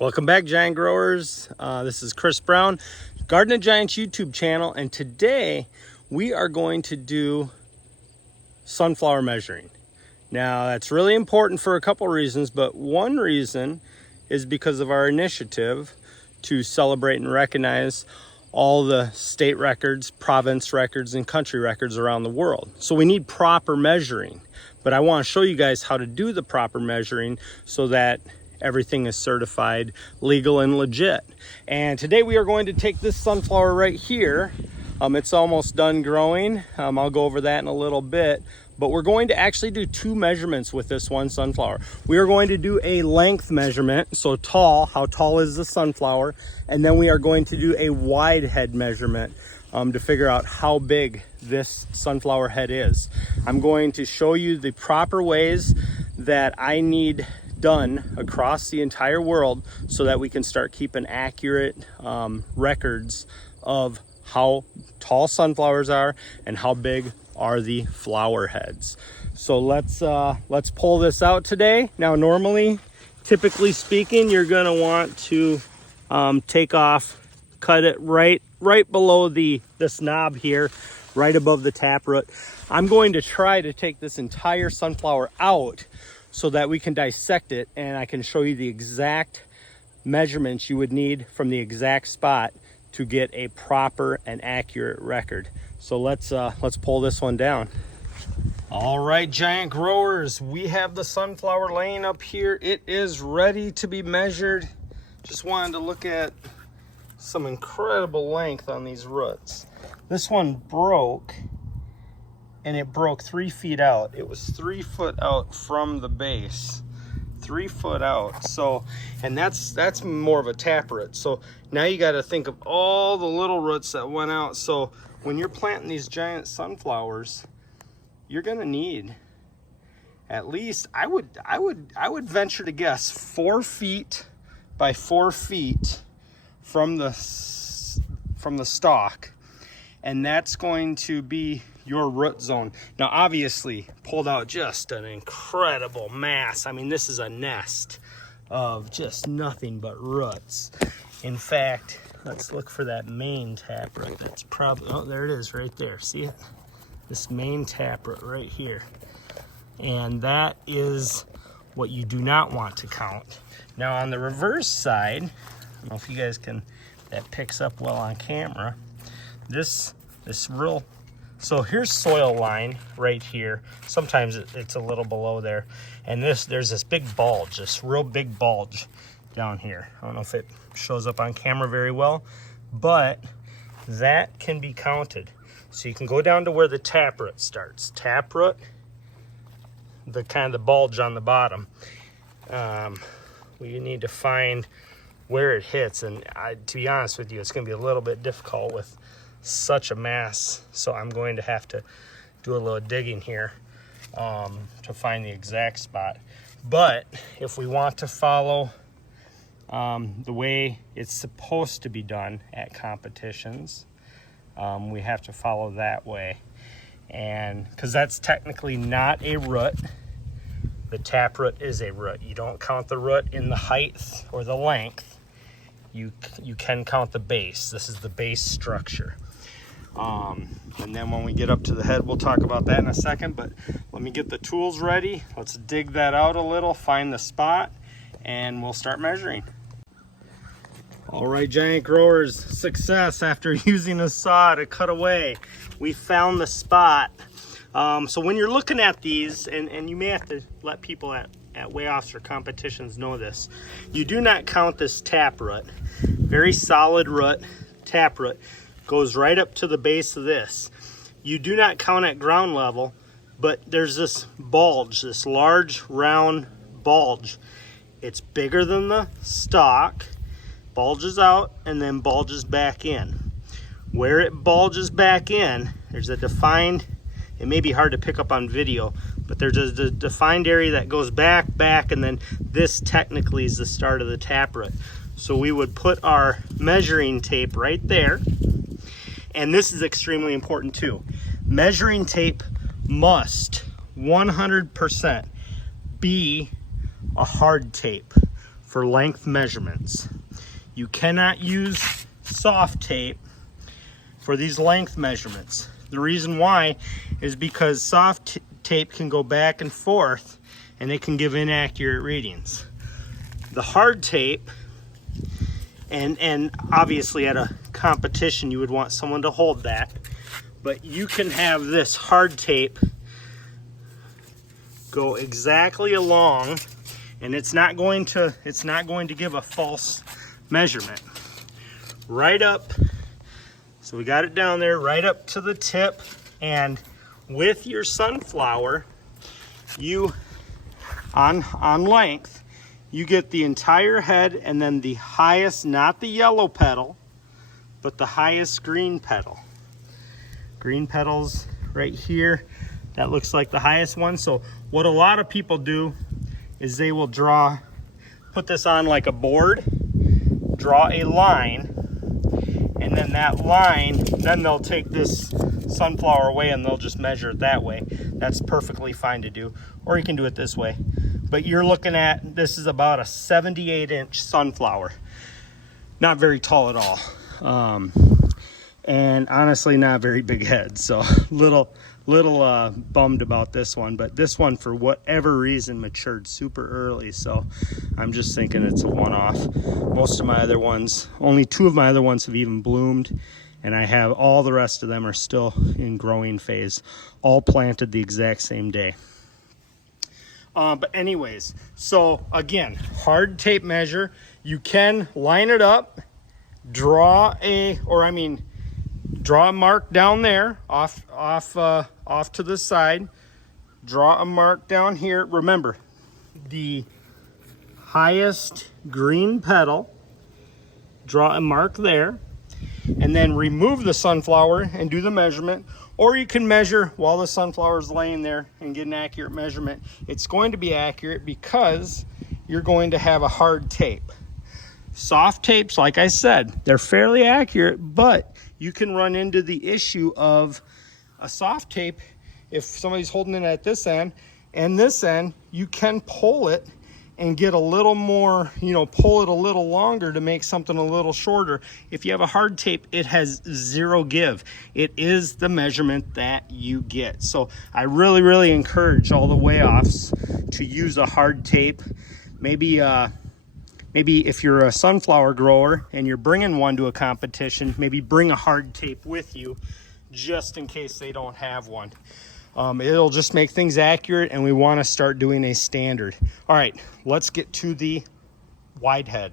Welcome back, Giant Growers. This is Chris Brown, Garden of Giants YouTube channel, and today we are going to do sunflower measuring. Now, that's really important for a couple reasons, but one reason is because of our initiative to celebrate and recognize all the state records, province records, and country records around the world. So we need proper measuring, but I want to show you guys how to do the proper measuring so that everything is certified, legal, and legit. And today we are going to take this sunflower right here. It's almost done growing. I'll go over that in a little bit, but we're going to actually do two measurements with this one sunflower. We are going to do a length measurement, so tall, how tall is the sunflower, and then we are going to do a wide head measurement to figure out how big this sunflower head is. I'm going to show you the proper ways that I need done across the entire world so that we can start keeping accurate records of how tall sunflowers are and how big are the flower heads. So let's pull this out today. Now, typically speaking, you're going to want to cut it right below this knob here, right above the taproot. I'm going to try to take this entire sunflower out so that we can dissect it and I can show you the exact measurements you would need from the exact spot to get a proper and accurate record. So let's pull this one down. All right, Giant Growers, we have the sunflower laying up here. It is ready to be measured. Just wanted to look at some incredible length on these roots. This one broke, and it broke 3 feet out. It was 3 foot out from the base, 3 foot out. So, and that's more of a taproot. So now you got to think of all the little roots that went out. So when you're planting these giant sunflowers, you're going to need at least, I would venture to guess 4 feet by 4 feet from the stalk, and that's going to be your root zone. Now, obviously, pulled out just an incredible mass. I mean, this is a nest of just nothing but roots. In fact, let's look for that main taproot. That's probably, oh, there it is right there. See it? This main taproot right here. And that is what you do not want to count. Now, on the reverse side, I don't know if you guys can, that picks up well on camera. So here's soil line right here. Sometimes it's a little below there. And there's this big bulge, this real big bulge down here. I don't know if it shows up on camera very well, but that can be counted. So you can go down to where the taproot starts. Taproot, the kind of the bulge on the bottom. We need to find where it hits. And to be honest with you, it's going to be a little bit difficult with such a mass, so I'm going to have to do a little digging here to find the exact spot. But if we want to follow the way it's supposed to be done at competitions, we have to follow that way, and because that's technically not a root. The taproot is a root. You don't count the root in the height or the length. You can count the base. This is the base structure. And then when we get up to the head, we'll talk about that in a second, but let me get the tools ready. Let's dig that out a little, find the spot, and we'll start measuring. All right, Giant Growers, success after using a saw to cut away. We found the spot. So when you're looking at these, and you may have to let people at weigh-offs or competitions know this, you do not count this taproot. Very solid root, taproot, goes right up to the base of this. You do not count at ground level, but there's this bulge, this large round bulge. It's bigger than the stalk, bulges out, and then bulges back in. Where it bulges back in, there's a defined, it may be hard to pick up on video, but there's a defined area that goes back, and then this technically is the start of the taproot. So we would put our measuring tape right there. And this is extremely important too. Measuring tape must 100% be a hard tape. for length measurements. You cannot use soft tape for these length measurements. The reason why is because soft tape can go back and forth and it can give inaccurate readings. The hard tape, and obviously at a competition you would want someone to hold that, but you can have this hard tape go exactly along, and it's not going to give a false measurement. Right up, so we got it down there right up to the tip, and with your sunflower, you on length, you get the entire head, and then the highest, not the yellow petal, but the highest green petal. Green petals right here, that looks like the highest one. So what a lot of people do is they will put this on like a board, draw a line, and then that line, then they'll take this sunflower away and they'll just measure it that way. That's perfectly fine to do. Or you can do it this way. But you're looking at, this is about a 78-inch sunflower. Not very tall at all. And honestly, not very big head. So little bummed about this one. But this one, for whatever reason, matured super early. So I'm just thinking it's a one-off. Most of my other ones, only 2 of my other ones have even bloomed. And I have all the rest of them are still in growing phase. All planted the exact same day. But anyways, so again, hard tape measure. You can line it up, draw a mark down there off to the side. Draw a mark down here. Remember, the highest green petal, draw a mark there, and then remove the sunflower and do the measurement. Or you can measure while the sunflower is laying there and get an accurate measurement. It's going to be accurate because you're going to have a hard tape. Soft tapes, like I said, they're fairly accurate, but you can run into the issue of a soft tape. If somebody's holding it at this end and this end, you can pull it and get a little more, pull it a little longer to make something a little shorter. If you have a hard tape, it has zero give. It is the measurement that you get. So I really, really encourage all the way offs to use a hard tape. Maybe if you're a sunflower grower and you're bringing one to a competition, maybe bring a hard tape with you just in case they don't have one. It'll just make things accurate, and we want to start doing a standard. All right, let's get to the wide head.